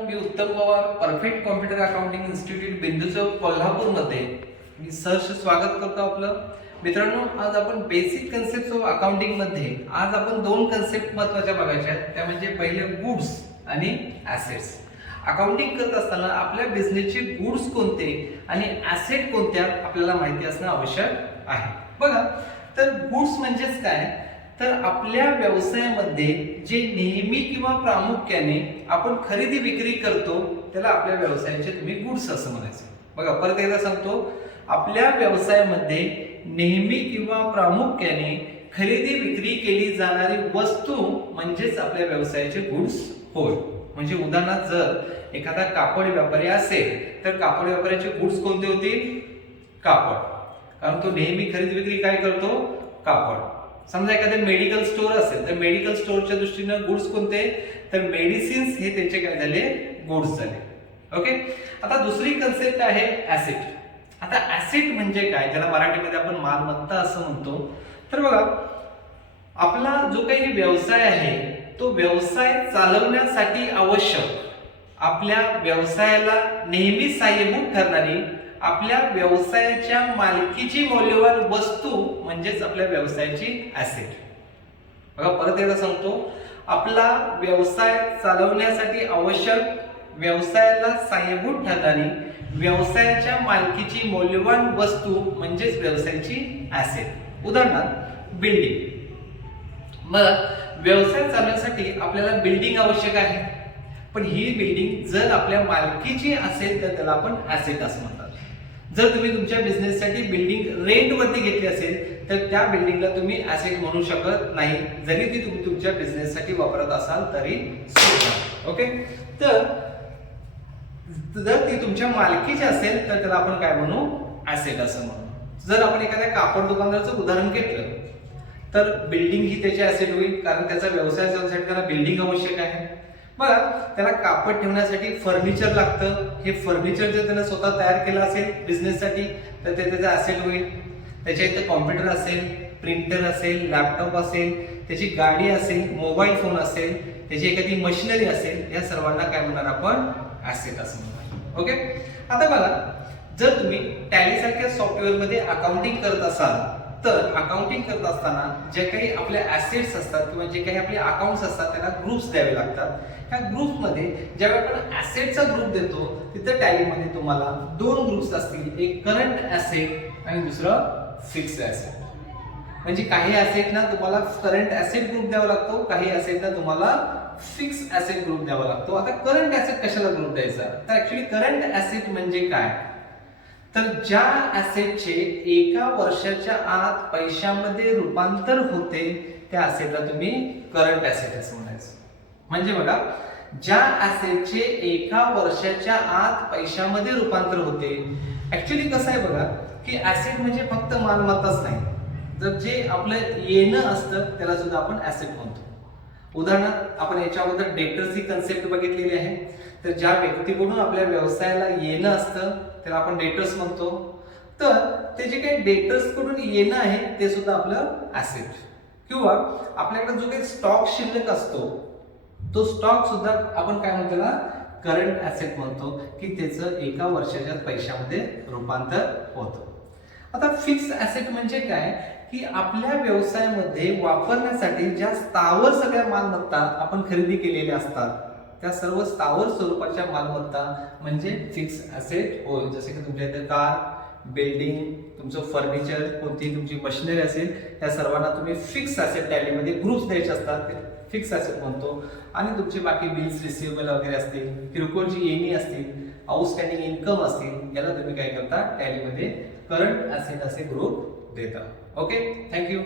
मी Uttam Pawar perfect computer accounting institute बिंदूचं कोल्हापूरमध्ये. मी सहर्ष स्वागत करतो आपलं. मित्रांनो आज आपण बेसिक कन्सेप्ट ऑफ अकाउंटिंगमध्ये आज आपण दोन कन्सेप्ट महत्त्वाच्या बघायच्या आहेत. त्या म्हणजे पहिले गुड्स आणि ॲसेट्स अकाउंटिंग करत असताना आपल्या बिझनेसचे गुड्स कोणते आणि ॲसेट कोणत्या आपल्याला माहिती असणं आवश्यक आहे. बघा तर गुड्स म्हणजेच काय? तर आपल्या व्यवसायामध्ये जे नेहमी किंवा प्रामुख्याने आपण खरेदी विक्री करतो त्याला आपल्या व्यवसायाचे तुम्ही गुड्स असं म्हणायचं. बघा परत एकदा सांगतो. आपल्या व्यवसायामध्ये नेहमी किंवा प्रामुख्याने खरेदी विक्री केली जाणारी वस्तू म्हणजेच आपल्या व्यवसायाचे गुड्स होय. म्हणजे उदाहरणार्थ जर एखादा कापड व्यापारी असेल तर कापड व्यापाऱ्याचे गुड्स कोणते होतील? कापड. कारण तो नेहमी खरेदी विक्री काय करतो? कापड. समजा एखादे मेडिकल स्टोअर असेल तर मेडिकल स्टोअरच्या दृष्टीनं गुड्स कोणते? तर मेडिसिन्स हे त्यांचे काय झाले? गुड्स झाले. ओके आता दुसरी कन्सेप्ट आहे ऍसेट आता ऍसेट म्हणजे काय? ज्याला मराठीमध्ये आपण मालमत्ता असं म्हणतो. तर बघा आपला जो काही व्यवसाय आहे तो व्यवसाय चालवण्यासाठी आवश्यक. आपल्या व्यवसायाला नेहमी सहाय्यभूत ठरणारी आपल्या व्यवसायाच्या मालकीची मौल्यवान वस्तू म्हणजेच आपल्या व्यवसायाची ऍसेट बघा परत एकदा सांगतो. आपला व्यवसाय चालवण्यासाठी आवश्यक व्यवसायाला सहाय्यभूत ठरणारी व्यवसायाच्या मालकीची मौल्यवान वस्तू म्हणजेच व्यवसायाची ऍसेट उदाहरणार्थ बिल्डिंग मग व्यवसाय चालवण्यासाठी आपल्याला बिल्डिंग आवश्यक आहे. पण ही बिल्डिंग जर आपल्या मालकीची असेल तर त्याला आपण ऍसेट असं म्हणतात. जर तुम्ही तुमच्या बिझनेससाठी बिल्डिंग रेंट वरती घेतली असेल तर त्या बिल्डिंगला तुम्ही ऍसेट म्हणू शकत नाही. जरी ती तुम्ही तुमच्या बिझनेससाठी वापरत असाल तरी सुद्धा. ओके तर जर ती तुमच्या मालकीची असेल तर त्याला आपण काय म्हणू? ऍसेट असं म्हणू. जर आपण एखाद्या कापड दुकानदाराचं उदाहरण घेतलं तर बिल्डिंग ही त्याची ऍसेट होईल कारण त्याचा व्यवसाय त्याला बिल्डिंग आवश्यक आहे. बघा त्याला कापड ठेवण्यासाठी फर्निचर लागतं. हे फर्निचर जर त्यानं स्वतः तयार केलं असेल बिझनेससाठी तर ते त्याचं असेल होईल. त्याच्या इथं कॉम्प्युटर असेल प्रिंटर असेल लॅपटॉप असेल त्याची गाडी असेल मोबाईल फोन असेल त्याची एखादी मशिनरी असेल या सर्वांना काय म्हणणार आपण? असेल असं म्हणणार. ओके आता बघा जर तुम्ही टॅली सारख्या सॉफ्टवेअरमध्ये अकाउंटिंग करत असाल तर अकाउंटिंग करत असताना जे काही आपल्या ऍसेट्स असतात किंवा जे काही आपले अकाउंट्स असतात त्यांना ग्रुप्स द्यावे लागतात. ह्या ग्रुप्समध्ये ज्यावेळी आपण ऍसेटचा ग्रुप देतो तिथं टॅलीमध्ये तुम्हाला दोन ग्रुप्स असतील. एक करंट ऍसेट आणि दुसरं फिक्स ॲसेट म्हणजे काही ॲसेटना तुम्हाला करंट ऍसेट ग्रुप द्यावा लागतो काही ॲसेटना तुम्हाला फिक्स ॲसेट ग्रुप द्यावा लागतो. आता करंट ॲसेट कशाला ग्रुप द्यायचा? तर ॲक्च्युली करंट ऍसेट म्हणजे काय? तर ज्या ऍसेटचे एका वर्षाच्या आत पैशामध्ये रूपांतर होते त्या ऍसेटला तुम्ही करंट ऍसेट असं म्हणायचं. म्हणजे बघा ज्या ऍसेटचे एका वर्षाच्या आत पैशामध्ये रूपांतर होते ऍक्च्युली कसं आहे बघा की ऍसेट म्हणजे फक्त मालमत्ताच नाही. तर जे आपलं येणं असतं त्याला सुद्धा आपण ऍसेट म्हणतो. उदाहरणार्थ आपण याच्या अगोदर डेटर्सची कन्सेप्ट बघितलेली आहे. तर ज्या व्यक्तीकडून आपल्या व्यवसायाला येणं असतं त्याला आपण डेटर्स म्हणतो. तर ते जे काही डेटर्सकडून येणं आहे ते सुद्धा आपलं ऍसेट किंवा आपल्याकडे जो काही स्टॉक शिल्लक असतो तो स्टॉक सुद्धा आपण काय म्हणतो त्याला करंट ॲसेट म्हणतो की त्याचं एका वर्षाच्या पैशामध्ये रूपांतर होतं. आता फिक्स ॲसेट म्हणजे काय? की आपल्या व्यवसायामध्ये वापरण्यासाठी ज्या स्थावर सगळ्या मालमत्ता आपण खरेदी केलेल्या असतात त्या सर्व स्थावर स्वरूपाच्या मालमत्ता म्हणजे फिक्स असेट होय. जसे की तुमच्या इथे कार बिल्डिंग तुमचं फर्निचर कोणती तुमची मशिनरी असेल त्या सर्वांना तुम्ही फिक्स असेट टॅलीमध्ये ग्रुप्स द्यायचे असतात. ते फिक्स असेट म्हणतो. आणि तुमचे बाकी बिल्स रिसिवेबल वगैरे असतील किरकोळ जी येणी असतील आउटस्टँडिंग इन्कम असतील याला तुम्ही काय करता? टॅलीमध्ये करंट ऍसेट असे ग्रुप देता. Okay thank you